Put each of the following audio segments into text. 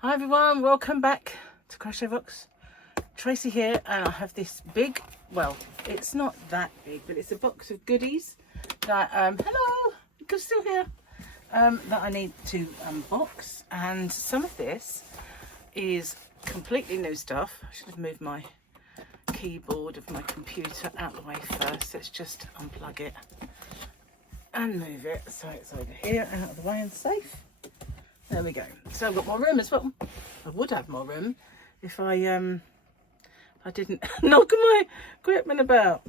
Hi everyone, welcome back to Crochet Books. Tracy here, and I have this big, well, it's not that big, but it's a box of goodies that, hello, you're still here, that I need to unbox. And some of this is completely new stuff. I should have moved my keyboard of my computer out of the way first. Let's just unplug it and move it so it's over here and out of the way and safe. There we go. So I've got more room as well. I would have more room if I didn't knock my equipment about.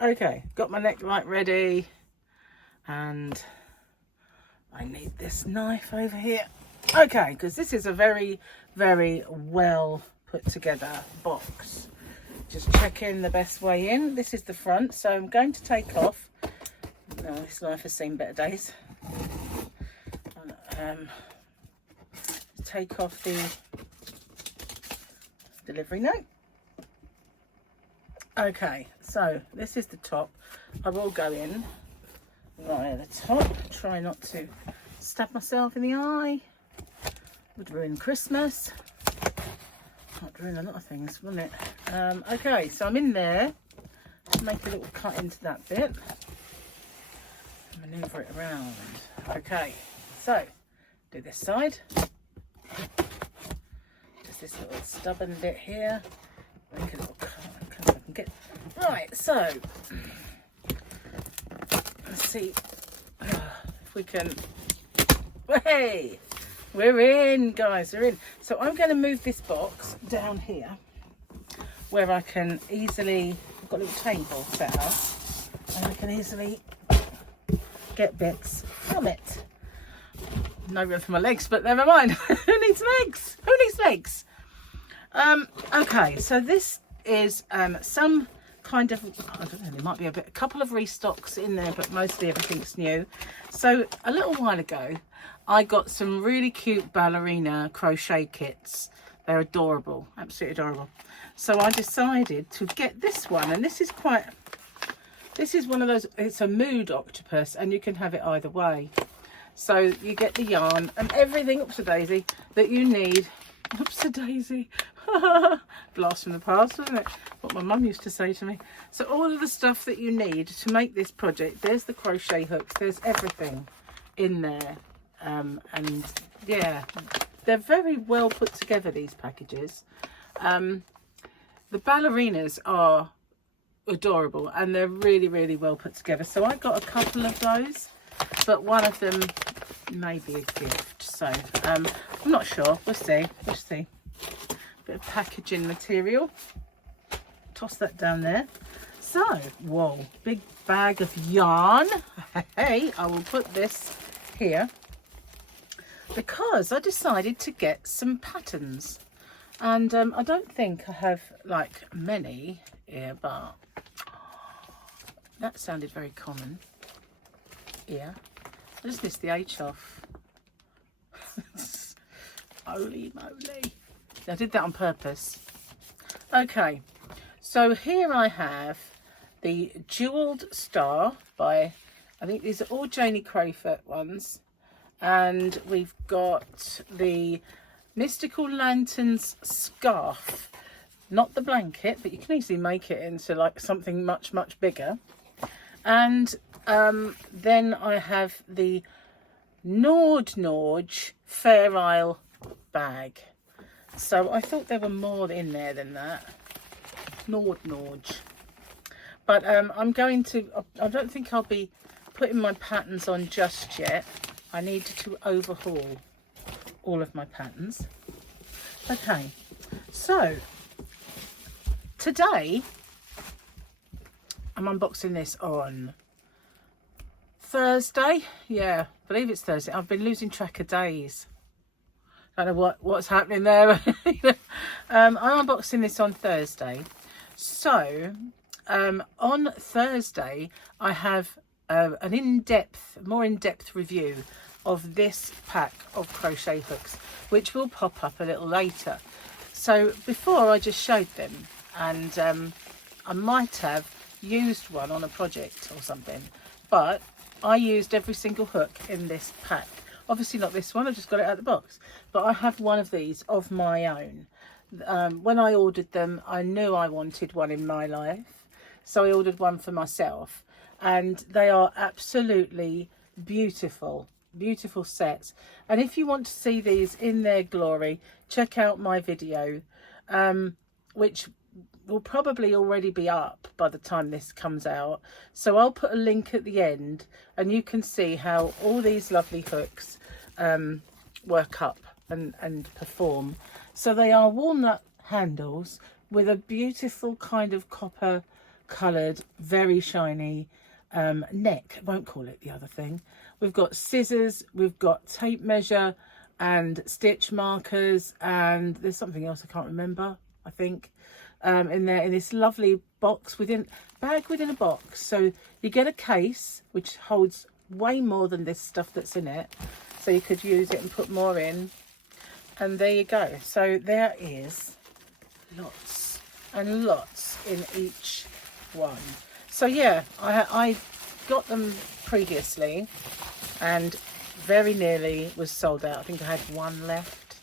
Okay, got my neck light ready, and I need this knife over here. Okay, because this is a very, very well put together box. Just checking the best way in. This is the front, so I'm going to take off. No, this knife has seen better days. Take off the delivery note. Okay, so this is the top. I will go in right at the top. Try not to stab myself in the eye. Would ruin Christmas. Might ruin a lot of things, wouldn't it? Okay, so I'm in there. Make a little cut into that bit. Maneuver it around. Okay, so do this side. This little stubborn bit here. Make a little cut. I can get right. So let's see if we can. Hey, we're in, guys. We're in. So I'm going to move this box down here where I can easily. I've got a little table set up, and I can easily get bits from it. No room for my legs, but never mind. Who needs legs? Who needs legs? Okay, so this is some kind of, I don't know, there might be a couple of restocks in there, but mostly everything's new. So a little while ago, I got some really cute ballerina crochet kits. They're adorable, absolutely adorable. So I decided to get this one, and this is one of those, it's a mood octopus, and you can have it either way. So you get the yarn and everything, oops-a-daisy, that you need. Oops-a-daisy. Blast from the past, wasn't it? What my mum used to say to me. So all of the stuff that you need to make this project, there's the crochet hooks, there's everything in there. And yeah, they're very well put together, these packages. The ballerinas are adorable, and they're really, really well put together. So I got a couple of those, but one of them may be a gift, so I'm not sure. We'll see. Bit of packaging material. Toss that down there. So, whoa, big bag of yarn. Hey, I will put this here because I decided to get some patterns, and I don't think I have like many here, but that sounded very common. Yeah, I just missed the H off. Holy moly. I did that on purpose. Okay, so here I have the Jeweled Star by, I think these are all Janie Crowfoot ones. And we've got the Mystical Lanterns scarf. Not the blanket, but you can easily make it into like something much, much bigger. And then I have the Nord Fair Isle bag. So I thought there were more in there than that. Nord. But I'm going to, I don't think I'll be putting my patterns on just yet. I need to overhaul all of my patterns. Okay, so today I'm unboxing this on Thursday. Yeah, I believe it's Thursday. I've been losing track of days. I don't know what's happening there. I'm unboxing this on Thursday. So on Thursday I have an more in-depth review of this pack of crochet hooks, which will pop up a little later. So before I just showed them, and I might have used one on a project or something, but I used every single hook in this pack Obviously not this one, I just got it out of the box, but I have one of these of my own. When I ordered them, I knew I wanted one in my life, so I ordered one for myself, and they are absolutely beautiful, beautiful sets. And if you want to see these in their glory, check out my video, which will probably already be up by the time this comes out, so I'll put a link at the end and you can see how all these lovely hooks work up and perform. So they are walnut handles with a beautiful kind of copper coloured, very shiny neck. I won't call it the other thing. We've got scissors, we've got tape measure and stitch markers, and there's something else I can't remember, I think, in there, in this lovely box bag within a box. So you get a case which holds way more than this stuff that's in it, so you could use it and put more in, and there you go. So there is lots and lots in each one. So yeah, I got them previously and very nearly was sold out. I think I had one left,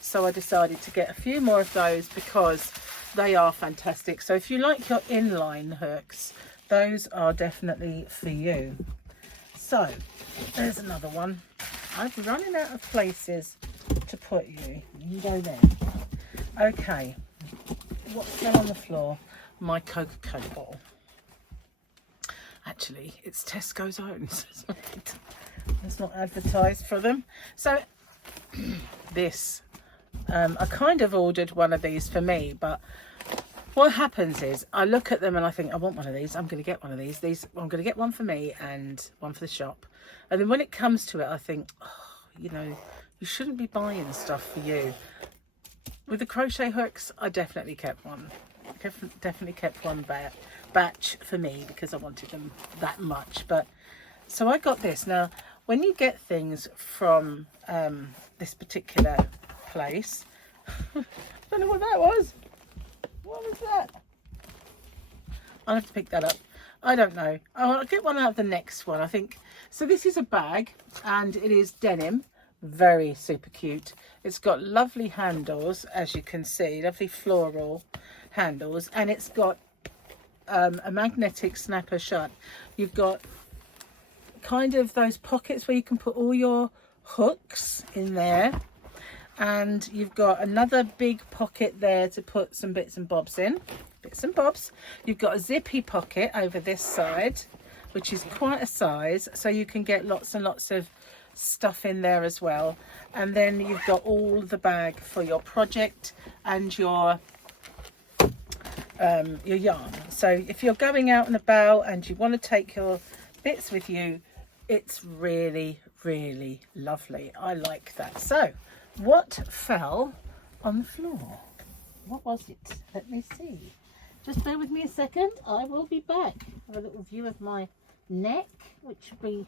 so I decided to get a few more of those because they are fantastic. So if you like your inline hooks, those are definitely for you. So there's another one. I'm running out of places to put you. You can go there. Okay, what's there on the floor? My Coca-Cola bottle. Actually, it's Tesco's own. Let's not advertise for them. So this, I kind of ordered one of these for me, but what happens is I look at them and I think, I want one of these, I'm going to get one of these, I'm going to get one for me and one for the shop. And then when it comes to it, I think, oh, you know, you shouldn't be buying stuff for you. With the crochet hooks, I definitely kept one. Definitely kept one batch for me because I wanted them that much. But so I got this. Now, when you get things from this particular place, I don't know what that was. What was that? I'll have to pick that up. I don't know. Oh, I'll get one out of the next one, I think. So this is a bag and it is denim. Very super cute. It's got lovely handles, as you can see, lovely floral handles, and it's got a magnetic snapper shut. You've got kind of those pockets where you can put all your hooks in there, and you've got another big pocket there to put some bits and bobs in. You've got a zippy pocket over this side, which is quite a size, so you can get lots and lots of stuff in there as well. And then you've got all the bag for your project and your yarn. So if you're going out and about and you want to take your bits with you, it's really, really lovely. I like that. So what fell on the floor? What was it? Let me see. Just bear with me a second. I will be back. Have a little view of my neck, which will be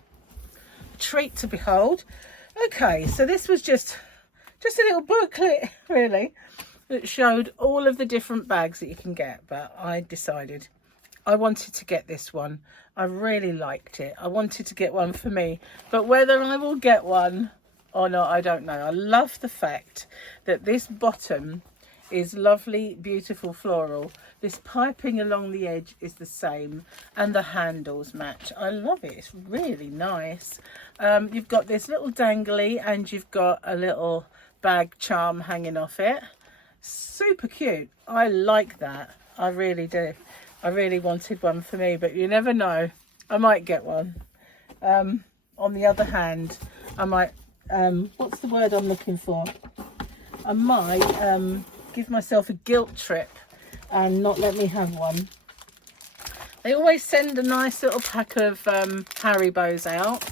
a treat to behold. Okay, so this was just a little booklet, really, that showed all of the different bags that you can get. But I decided I wanted to get this one. I really liked it. I wanted to get one for me, but whether I will get one or not, I don't know. I love the fact that this bottom is lovely, beautiful floral. This piping along the edge is the same, and the handles match. I love it. It's really nice. You've got this little dangly, and you've got a little bag charm hanging off it. Super cute. I like that. I really do. I really wanted one for me, but you never know. I might get one. On the other hand, I might, what's the word I'm looking for? I might give myself a guilt trip and not let me have one. They always send a nice little pack of Haribos out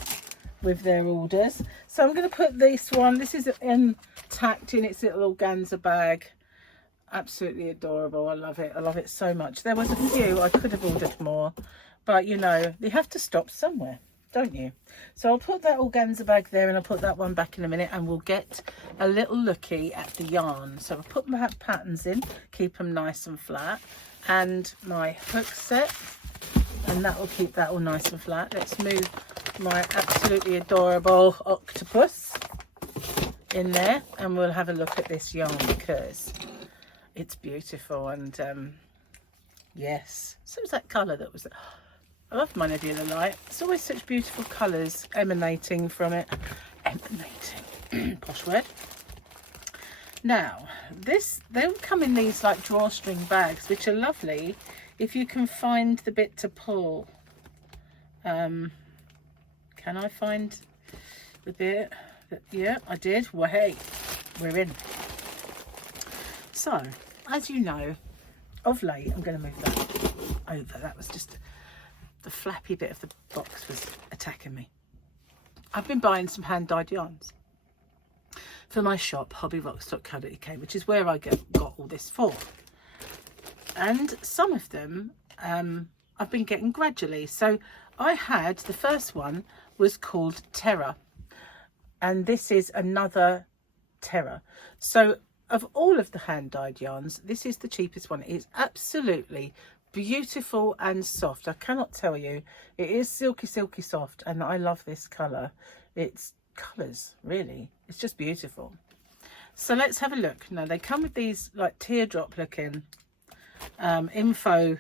with their orders. So I'm going to put this one. This is intact in its little organza bag. Absolutely adorable. I love it. I love it so much. There was a few. I could have ordered more, but you know, you have to stop somewhere, don't you? So I'll put that organza bag there, and I'll put that one back in a minute, and we'll get a little looky at the yarn. So I'll put my patterns in, keep them nice and flat, and my hook set, and that will keep that all nice and flat. Let's move my absolutely adorable octopus in there, and we'll have a look at this yarn because it's beautiful. And yes, so was that colour that was, I love my Nebula Light. It's always such beautiful colours emanating from it. Emanating, posh word. Now they'll come in these like drawstring bags, which are lovely if you can find the bit to pull. Can I find the bit? Yeah, I did. Well, hey, we're in. So, as you know, of late, I'm going to move that over. That was just the flappy bit of the box was attacking me. I've been buying some hand-dyed yarns for my shop, hobbyrocks.co.uk, which is where I got all this for. And some of them I've been getting gradually. So I had, the first one was called Terra, and this is another Terra. So of all of the hand-dyed yarns, this is the cheapest one. It's absolutely beautiful and soft. I cannot tell you, it is silky soft, and I love this colour. It's colours, really, it's just beautiful. So let's have a look. Now they come with these like teardrop looking info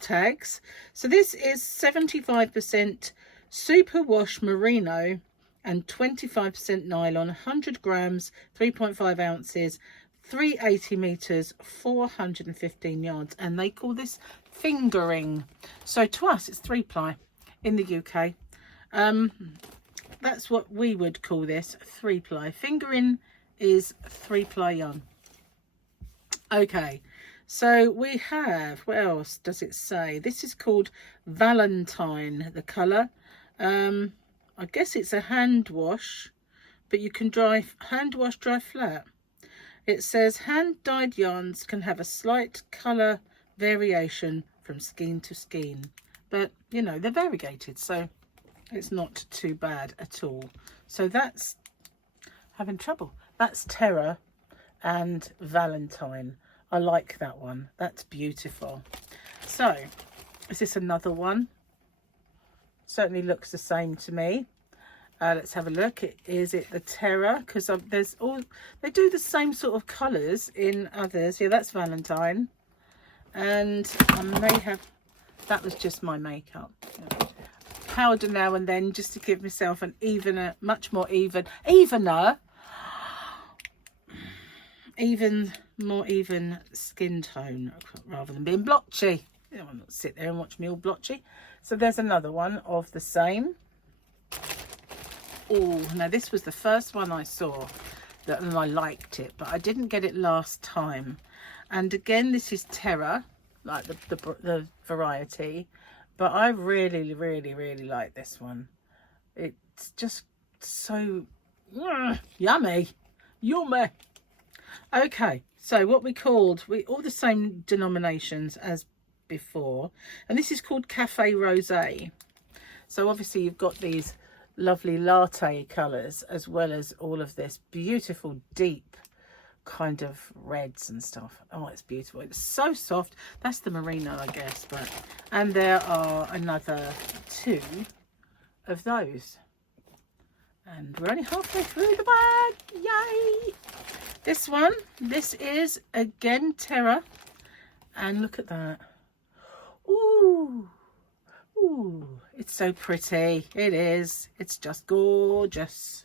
tags. So this is 75% superwash merino and 25% nylon, 100 grams, 3.5 ounces, 380 meters, 415 yards, and they call this fingering. So to us it's 3-ply in the UK. That's what we would call this, 3-ply. Fingering is 3-ply yarn. Okay, so we have, what else does it say? This is called Valentine, the colour. I guess it's a hand wash, but you can hand wash, dry flat. It says hand dyed yarns can have a slight colour variation from skein to skein, but you know, they're variegated, so it's not too bad at all. So that's having trouble. That's Terra and Valentine. I like that one. That's beautiful. So is this another one? Certainly looks the same to me. Let's have a look. Is it the Terra? Because there's all, they do the same sort of colours in others. Yeah, that's Valentine. And I may have, that was just my makeup. Powder now and then just to give myself an evener, much more evener, more even skin tone rather than being blotchy. You know, I'll not sit there and watch me all blotchy. So there's another one of the same. Oh, now this was the first one I saw and I liked it, but I didn't get it last time. And again, this is Terra, like the variety, but I really like this one. It's just so yummy. Okay, so what we all the same denominations as before, and this is called Cafe Rosé. So obviously you've got these lovely latte colours as well as all of this beautiful deep kind of reds and stuff. Oh, it's beautiful. It's so soft. That's the merino, I guess. But and there are another 2 of those, and we're only halfway through the bag. Yay! This is again Terra, and look at that. Ooh, it's so pretty. It is. It's just gorgeous.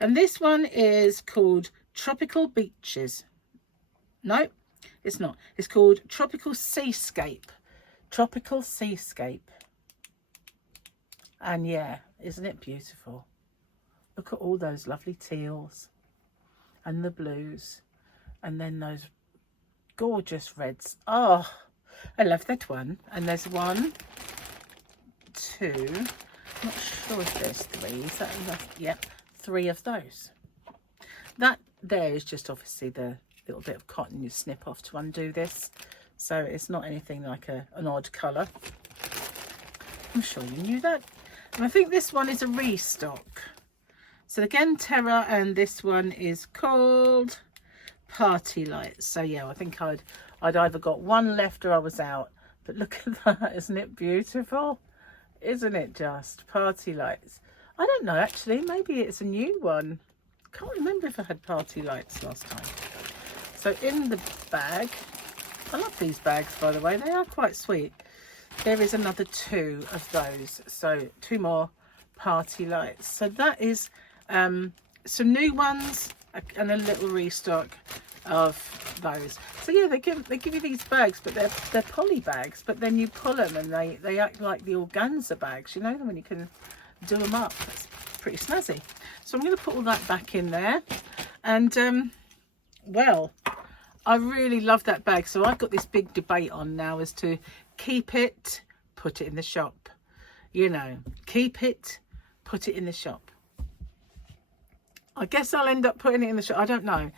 And this one is called Tropical Beaches. No, it's not. It's called Tropical Seascape. Tropical Seascape. And yeah, isn't it beautiful? Look at all those lovely teals and the blues, and then those gorgeous reds. Oh, I love that one. And there's 1, 2, I'm not sure if there's 3. Is that enough? Yep, 3 of those. That there is just obviously the little bit of cotton you snip off to undo this, so it's not anything like an odd colour. I'm sure you knew that. And I think this one is a restock. So again, Terra, and this one is called Party Lights. So yeah, I think I'd either got one left or I was out. But look at that, isn't it beautiful? isn't it just? Party lights. I don't know, actually. Maybe it's a new one. Can't remember if I had party lights last time. So in the bag, I love these bags, by the way. They are quite sweet. There is another 2 of those. So 2 more party lights. So that is some new ones and a little restock of those. So yeah, they give you these bags, but they're poly bags, but then you pull them and they act like the organza bags, you know, when you can do them up. It's pretty snazzy. So I'm going to put all that back in there. And well, I really love that bag. So I've got this big debate on now as to keep it, put it in the shop, you know, keep it, put it in the shop. I guess I'll end up putting it in the shop. I don't know.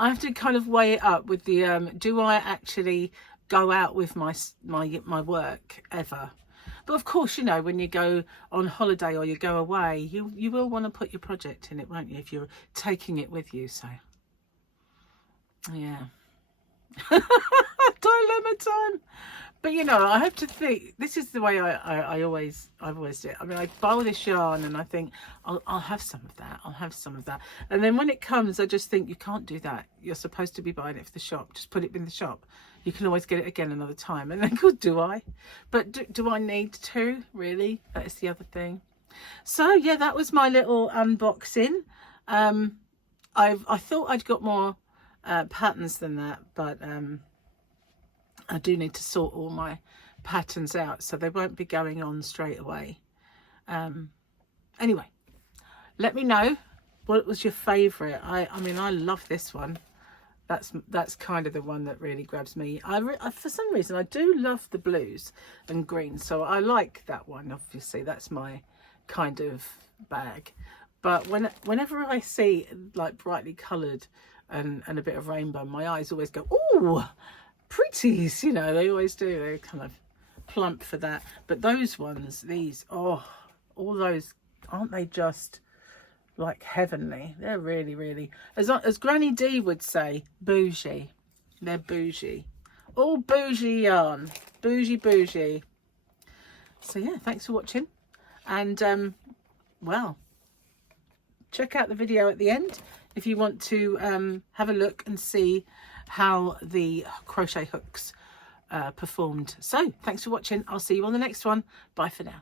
I have to kind of weigh it up with the do I actually go out with my work ever? But of course, you know, when you go on holiday or you go away, you will want to put your project in it, won't you, if you're taking it with you. So yeah. Dilemma time. But you know, I have to think, this is the way I've always do it. I mean, I buy all this yarn and I think I'll have some of that, I'll have some of that, and then when it comes I just think, you can't do that, you're supposed to be buying it for the shop, just put it in the shop, you can always get it again another time. And then good, do I? But do I need to really? That is the other thing. So yeah, that was my little unboxing. I thought I'd got more patterns than that, but I do need to sort all my patterns out, so they won't be going on straight away. Anyway, let me know what was your favourite. I mean, I love this one. That's kind of the one that really grabs me. I for some reason I do love the blues and greens, so I like that one. Obviously, that's my kind of bag. But whenever I see like brightly coloured and a bit of rainbow, my eyes always go, ooh, pretties, you know, they always do. They kind of plump for that. But those ones, these, oh, all those, aren't they just like heavenly? They're really, really, as Granny D would say, bougie. They're bougie. All bougie yarn. Bougie. So yeah, thanks for watching. And well, check out the video at the end if you want to have a look and see how the crochet hooks performed. So thanks for watching. I'll see you on the next one. Bye for now.